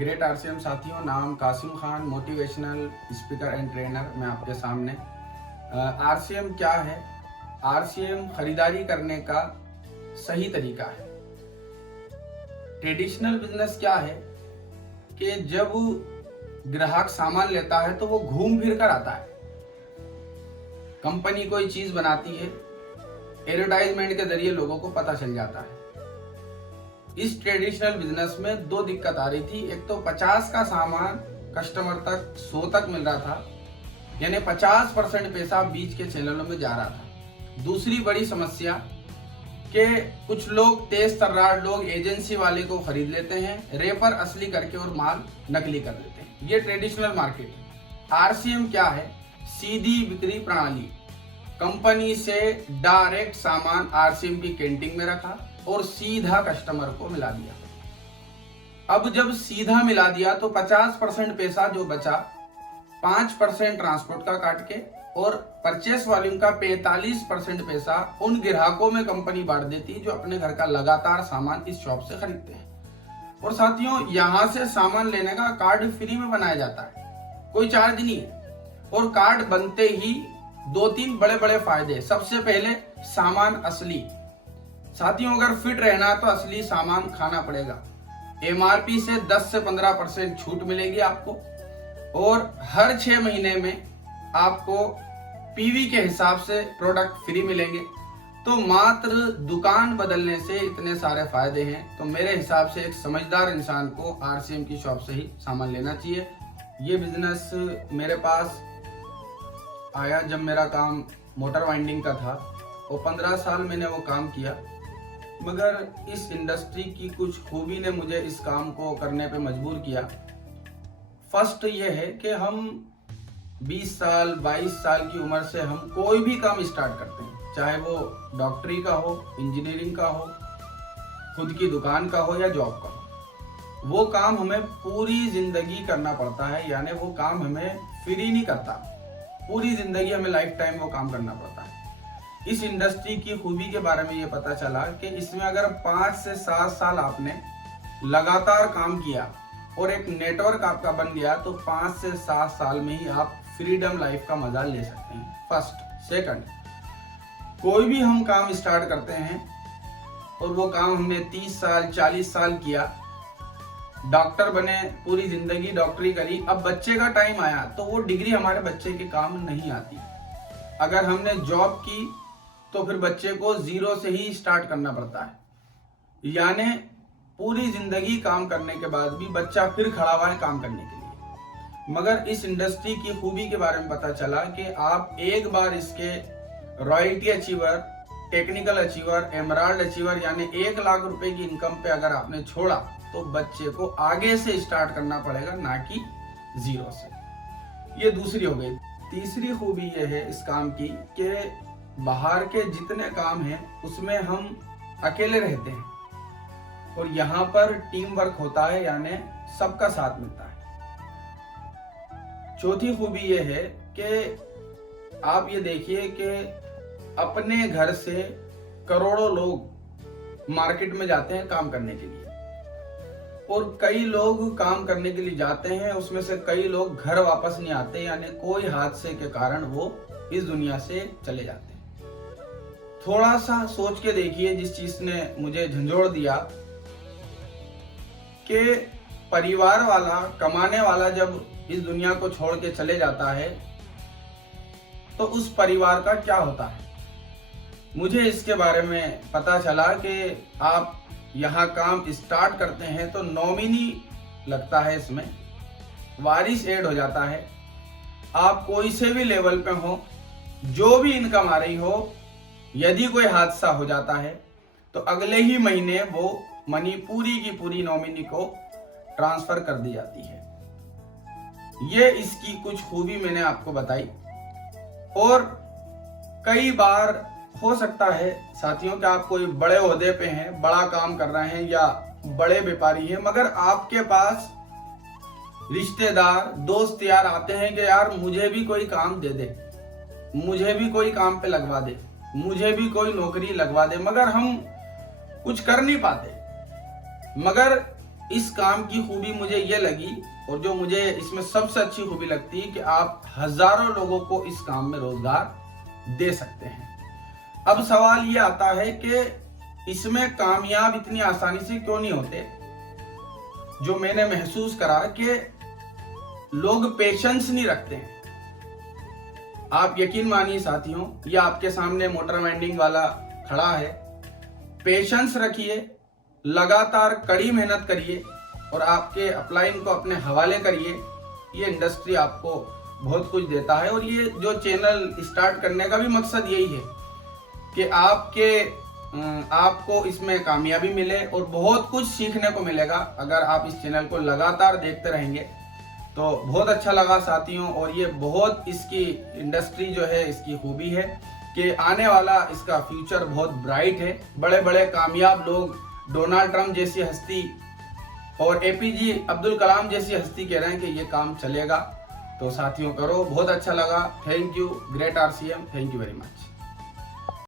Great RCM साथियों, नाम Kasim Khan, motivational speaker and trainer. मैं आपके सामने आरसीएम क्या है, आरसीएम खरीदारी करने का सही तरीका है। ट्रेडिशनल बिजनेस क्या है कि जब ग्राहक सामान लेता है तो वो घूम फिर कर आता है। कंपनी कोई चीज बनाती है, एडवर्टाइजमेंट के जरिए लोगों को पता चल जाता है। इस ट्रेडिशनल बिजनेस में दो दिक्कत आ रही थी। एक तो 50 का सामान कस्टमर तक 100 तक मिल रहा था, यानी 50% पैसा बीच के चैनलों में जा रहा था। दूसरी बड़ी समस्या कि कुछ लोग, तेज तर्रार लोग एजेंसी वाले को खरीद लेते हैं, रेपर असली करके और माल नकली कर देते हैं। ये ट्रेडिशनल मार्केट है। आरसीएम क्या है? सीधी बिक्री प्रणाली। कंपनी से डायरेक्ट सामान आरसीएम की कैंटीन में रखा और सीधा कस्टमर को मिला दिया। अब जब सीधा मिला दिया तो 50% पैसा जो बचा, 5% ट्रांसपोर्ट का काट के और परचेस वॉल्यूम का 45% पैसा उन ग्राहकों में कंपनी बांट देती जो अपने घर का लगातार सामान इस शॉप से खरीदते हैं। और साथियों, यहां से सामान लेने का कार्ड फ्री में बनाया जाता है, कोई चार्ज नहीं है। और कार्ड बनते ही 2-3 बड़े बड़े फायदे। सबसे पहले, सामान असली। साथियों, अगर फिट रहना तो असली सामान खाना पड़ेगा। एमआरपी से 10 से 15% छूट मिलेगी आपको, और हर 6 महीने में आपको पीवी के हिसाब से प्रोडक्ट फ्री मिलेंगे। तो मात्र दुकान बदलने से इतने सारे फायदे हैं। तो मेरे हिसाब से एक समझदार इंसान को आरसीएम की शॉप से ही सामान लेना चाहिए। ये बिजनेस मेरे पास आया जब मेरा काम मोटर वाइंडिंग का था, और 15 साल मैंने वो काम किया। मगर इस इंडस्ट्री की कुछ खूबी ने मुझे इस काम को करने पे मजबूर किया। फर्स्ट ये है कि हम 20 साल 22 साल की उम्र से हम कोई भी काम स्टार्ट करते हैं, चाहे वो डॉक्टरी का हो, इंजीनियरिंग का हो, खुद की दुकान का हो या जॉब का हो। वो काम हमें पूरी जिंदगी करना पड़ता है, यानी वो काम हमें फ्री नहीं करता, पूरी जिंदगी हमें लाइफ टाइम वो काम करना पड़ता है। इस इंडस्ट्री की खूबी के बारे में ये पता चला कि इसमें अगर 5 से 7 साल आपने लगातार काम किया और एक नेटवर्क आपका बन गया, तो 5 से 7 साल में ही आप फ्रीडम लाइफ का मजा ले सकते हैं। फर्स्ट। सेकंड, कोई भी हम काम स्टार्ट करते हैं और वो काम हमने 30 साल 40 साल किया, डॉक्टर बने, पूरी जिंदगी डॉक्टरी करी, अब बच्चे का टाइम आया तो वो डिग्री हमारे बच्चे के काम नहीं आती। अगर हमने जॉब की तो फिर बच्चे को जीरो से ही स्टार्ट करना पड़ता है, यानी पूरी जिंदगी काम करने के बाद भी बच्चा फिर खड़ा हुआ है काम करने के लिए। मगर इस इंडस्ट्री की खूबी के बारे में पता चला कि आप एक बार इसके royalty achiever, technical achiever, emerald achiever यानी 1 लाख रुपए की इनकम पे अगर आपने छोड़ा तो बच्चे को आगे से स्टार्ट करना पड़ेगा, ना कि जीरो से। ये दूसरी हो गई। तीसरी खूबी ये है इस काम की कि बाहर के जितने काम हैं उसमें हम अकेले रहते हैं, और यहाँ पर टीम वर्क होता है, यानी सबका साथ मिलता है। चौथी खूबी ये है कि आप ये देखिए कि अपने घर से करोड़ों लोग मार्केट में जाते हैं काम करने के लिए, और कई लोग काम करने के लिए जाते हैं, उसमें से कई लोग घर वापस नहीं आते, यानी कोई हादसे के कारण वो इस दुनिया से चले जाते हैं। थोड़ा सा सोच के देखिए, जिस चीज ने मुझे झंझोड़ दिया कि परिवार वाला, कमाने वाला जब इस दुनिया को छोड़ के चले जाता है तो उस परिवार का क्या होता है। मुझे इसके बारे में पता चला कि आप यहाँ काम स्टार्ट करते हैं तो नॉमिनी लगता है, इसमें वारिस ऐड हो जाता है। आप कोई से भी लेवल पे हो, जो भी इनकम आ रही हो, यदि कोई हादसा हो जाता है तो अगले ही महीने वो मनी पूरी की पूरी नॉमिनी को ट्रांसफर कर दी जाती है। ये इसकी कुछ खूबी मैंने आपको बताई। और कई बार हो सकता है साथियों कि आप कोई बड़े ओहदे पे हैं, बड़ा काम कर रहे हैं या बड़े व्यापारी हैं, मगर आपके पास रिश्तेदार, दोस्त यार आते हैं कि यार मुझे भी कोई काम दे दे, मुझे भी कोई काम पे लगवा दे, मुझे भी कोई नौकरी लगवा दे, मगर हम कुछ कर नहीं पाते। मगर इस काम की खूबी मुझे ये लगी, और जो मुझे इसमें सबसे अच्छी खूबी लगती है कि आप हजारों लोगों को इस काम में रोजगार दे सकते हैं। अब सवाल ये आता है कि इसमें कामयाब इतनी आसानी से क्यों नहीं होते। जो मैंने महसूस करा कि लोग पेशेंस नहीं रखते हैं। आप यकीन मानिए साथियों, ये आपके सामने मोटर वेंडिंग वाला खड़ा है। पेशेंस रखिए, लगातार कड़ी मेहनत करिए और आपके अपलाइन को अपने हवाले करिए। ये इंडस्ट्री आपको बहुत कुछ देता है, और ये जो चैनल स्टार्ट करने का भी मकसद यही है कि आपको इसमें कामयाबी मिले और बहुत कुछ सीखने को मिलेगा अगर आप इस चैनल को लगातार देखते रहेंगे। तो बहुत अच्छा लगा साथियों, और ये बहुत इसकी इंडस्ट्री जो है इसकी खूबी है कि आने वाला इसका फ्यूचर बहुत ब्राइट है। बड़े बड़े कामयाब लोग, डोनाल्ड ट्रंप जैसी हस्ती और एपीजे अब्दुल कलाम जैसी हस्ती कह रहे हैं कि ये काम चलेगा। तो साथियों करो, बहुत अच्छा लगा। Thank you great RCM, thank you very much.